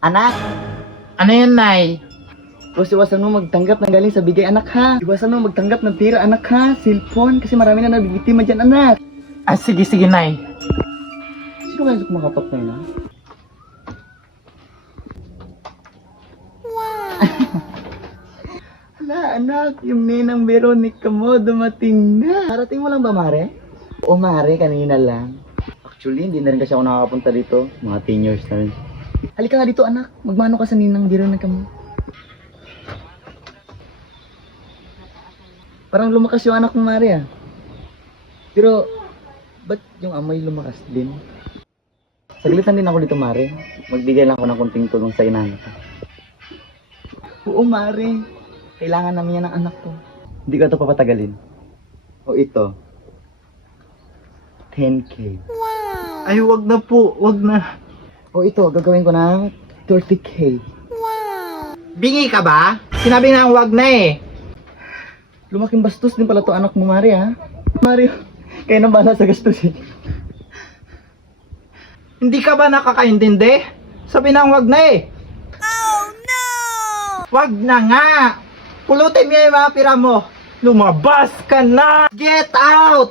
Anak, Ano yan, Nay? iwasan mo magtanggap ng galing sa bigay, anak ha. Iwasan mo magtanggap ng pera, anak ha. Cellphone, kasi marami na nabibiktima dyan, anak. Ah, sige, Nay. Sino kaya kumakatok na yun, ha? Hala, anak, yung ninang Veronica mo dumating na. Parating mo lang ba, Mare? Oo, Mare, kanina lang. Actually, hindi na rin kasi ako nakakapunta dito. Mga 10 years na rin. Halika nga dito, anak. Magmano ka sa ninang Veronica mo. Parang lumakas yung anak mo, Mare, ah. Pero, ba't yung amoy lumakas din? Saglitan din ako dito, Mare. Magbigay lang ako ng konting tulong sa inanak ko. Oo, Mare. Kailangan namin yan ng anak ko. Hindi ka ito papatagalin. O ito. 10K. Ay, wag na po. Wag na. O ito, gagawin ko ng 30K. Bingi ka ba? Sinabi na wag na eh. Lumaking bastos din pala to anak mo, Mare, ha? Mare, kayo na bahala sa gastos, eh. Hindi ka ba nakakaintindi? Sabi na wag na eh. Oh no! Wag na nga. Pulutin mo yung mga pira mo. Lumabas ka na. Get out!